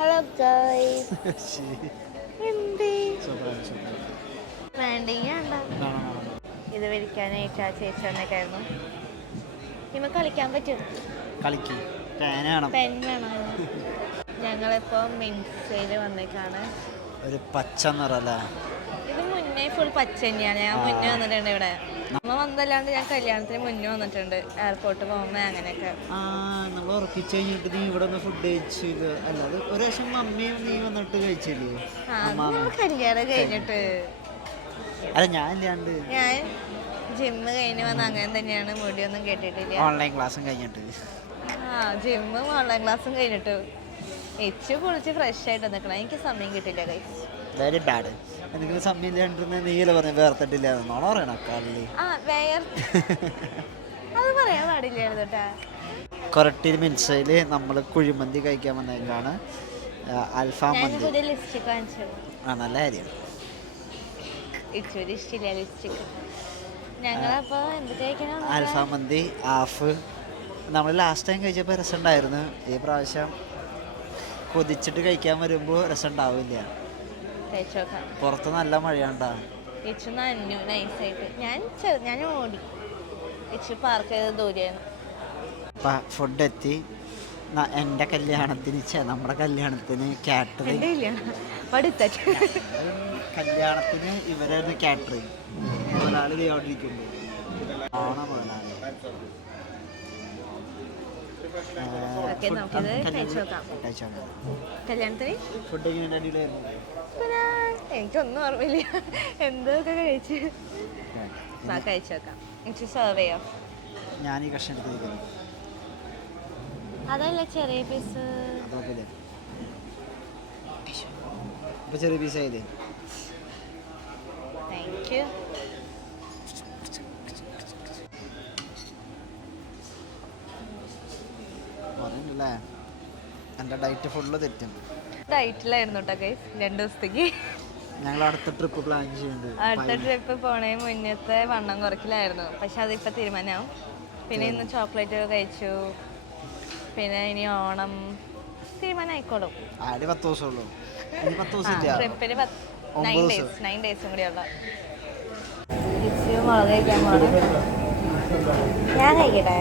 Hello guys. എന്ത് വേണ്ടിങ്ങ ഇത് വിളിക്കാനായിട്ട് ആ ചേച്ചി വന്നേക്കായിരുന്നു. ഇവ കളിക്കാൻ പറ്റും. പെൻ വേണം. ഞങ്ങളിപ്പോൾ മിൻസയിൽ വന്നേക്കാണ്. ഒരു പച്ച നിറല്ല. ഇത് മുന്നേ ഫുൾ പച്ച തന്നെയാണ്. ഞാൻ മുന്നേ വന്നിട്ടുണ്ട് ഇവിടെ. അമ്മ വന്നല്ലാണ്ട് ഞാൻ കല്യാണത്തിന് മുന്നേ വന്നിട്ടുണ്ട്. എയർപോർട്ട് പോകുമ്പോ അങ്ങനെയൊക്കെ. നമ്മൾ ഉറപ്പിച്ച് കഴിഞ്ഞിട്ട് നീ ഇവിടെ ഫുഡ് കഴിച്ചില്ല. അല്ലാതെ ഒരു പ്രാവശ്യം മമ്മിയും നീ വന്നിട്ട് കഴിച്ചില്ലേ? കല്യാണം കഴിഞ്ഞിട്ട് അല്ല ഞാൻ ജിമ്മ് കഴിഞ്ഞ് വന്ന് അങ്ങനെ തന്നെയാണ്. മുടിയൊന്നും കേട്ടിട്ടില്ല. ഓൺലൈൻ ക്ലാസ്സും കഴിഞ്ഞിട്ട് ജിമ്മും ഓൺലൈൻ ക്ലാസ്സും കഴിഞ്ഞിട്ട് ഇച്ച് കുളിച്ച് ഫ്രഷ് ആയിട്ട് നിൽക്കണം. എനിക്ക് സമയം കിട്ടില്ല ഗൈസ്. Very bad. എന്തെങ്കിലും സമയം ഇല്ലാണ്ടിരുന്ന നീല പറഞ്ഞ വേർത്തിട്ടില്ല എന്നാണോ പറയണ കാലില്? അത് പറയാൻ പാടില്ലായിരുന്നു കേട്ടാ. കൊരട്ടി മിൻസയില് നമ്മള് കുഴിമന്തി കഴിക്കാൻ വന്നേക്കാണ്. അൽഫാം മന്തി ലിപ്സ്റ്റിക് വാങ്ങിച്ചു. നല്ല കാര്യം. ഇച്ചൊരു ഇഷ്ടമില്ല ലിപ്സ്റ്റിക്. ഞങ്ങളപ്പോ എന്ത് കഴിക്കണം? അൽഫാം മന്തി ഹാഫ്. നമ്മൾ ലാസ്റ്റ് ടൈം കഴിച്ചപ്പോൾ രസം ഉണ്ടായിരുന്നു. ഈ പ്രാവശ്യം കൊതിച്ചിട്ട് കഴിക്കാൻ വരുമ്പോൾ രസം ഉണ്ടാവില്ല. പുറത്ത് നല്ല മഴയാണ്ടാ. ഞാൻ ഓടി പാർക്ക് ചെയ്ത് ദൂരെയാണ്. ഫുഡ് എത്തി. എൻ്റെ കല്യാണത്തിന് നമ്മുടെ കല്യാണത്തിന് കാറ്ററിംഗ്. കല്യാണത്തിന് ഇവരായിരുന്നു കാറ്ററിംഗ്. മുതലാളി ചെയ്തോണ്ടിരിക്കുമ്പോൾ എനിക്കൊന്നും ഓർമ്മയില്ല. എന്തൊക്കെ കഴിച്ചു കഴിച്ചോക്കാം. എനിക്ക് സെർവ് ചെയ്യോ? ഞാൻ ഈ കഷ്ണം എടുത്തിരിക്കുന്നു. അതല്ല ചെറിയ പീസ്. ചെറിയ പീസ് ആയില്ലേ? Thank you. പറഞ്ഞില്ലേ എൻ്റെ ഡയറ്റ് ഫുള്ള് തെറ്റും. ഡയറ്റിലായിരുന്നു കേട്ടോ ഗൈസ് 2 ദിവസത്തേക്ക്. ഞങ്ങൾ അടുത്ത ട്രിപ്പ് പ്ലാൻ ചെയ്യുന്നുണ്ട്. അടുത്ത ട്രിപ്പ് പോണേ മുന്നത്തെ വണ്ണം കുറയ്ക്കലായിരുന്നു. പക്ഷെ അതിപ്പോൾ തീരുമാനമാവും. പിന്നെ ഇന്ന് ചോക്ലേറ്റ് കഴിച്ചു. പിന്നെ ഇനി ഓണം തീരുമാനമായിക്കോളും. 10 ദിവസമുള്ളൂ. ട്രിപ്പിന് 9 ഡേയ്സും കൂടിയുള്ള. മുളക് കഴിക്കാൻ പോകണം. ഞാൻ കഴിക്കട്ടെ?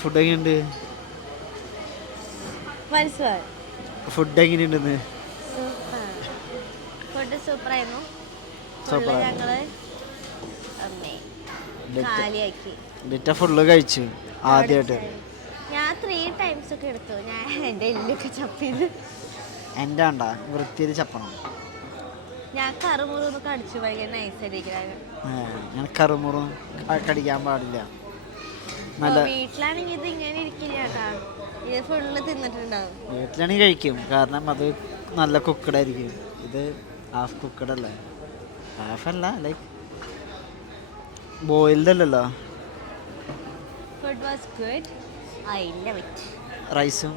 ഫുഡ് എങ്ങനെയുണ്ട്? മനസ്സിലായി. ഫുഡ് എങ്ങനെയുണ്ടെന്ന്? ഫുഡ് സൂപ്പറായിരുന്നു. ഞങ്ങള് ഫുള്ള് കഴിച്ചു ആദ്യമായിട്ട്. ഞാൻ 3 times ഒക്കെ എടുത്തു. ഞാൻ എൻ്റെ എല്ലൊക്കെ ചപ്പിയത്. എൻ്റെ ഉണ്ടാ വൃത്തിയിൽ ചപ്പണം. ഞാൻ കറുമുറൊന്ന് കടിച്ചു. ഭയങ്കര നൈസായിരിക്കും. ഞാൻ കറുമുറും കടിക്കാൻ പാടില്ല. വീട്ടിലാണെങ്കിൽ ഇത് ഇങ്ങനെ ഇരിക്കില്ല കേട്ടാ. ഇത് ഫുള്ള് തിന്നിട്ടുണ്ടാവും. വീട്ടിലാണെങ്കിൽ കഴിക്കും. കാരണം അത് നല്ല കുക്കഡ് ആയിരിക്കും. ഇത് ഹാഫ് കുക്കഡ് അല്ലേ? ഹാഫ് അല്ല, ലൈക്ക് ബോയിൽഡ് അല്ലല്ലോ. Food was good. I love it. റൈസും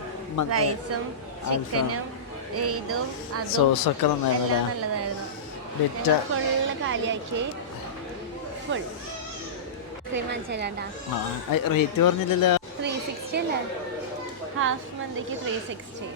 ചിക്കനും ഇതും സോസൊക്കെ നന്നായിരുന്നു. നല്ലതായിരുന്നു. ഫുള്ള് കാലിയാക്കി. ഫുൾ ക്രീം മനസ്സിലാണ്ടാ. റേറ്റ് പറഞ്ഞില്ലല്ലോ. 360 അല്ലേ? ഹാഫ് മന്തിക്ക് 360.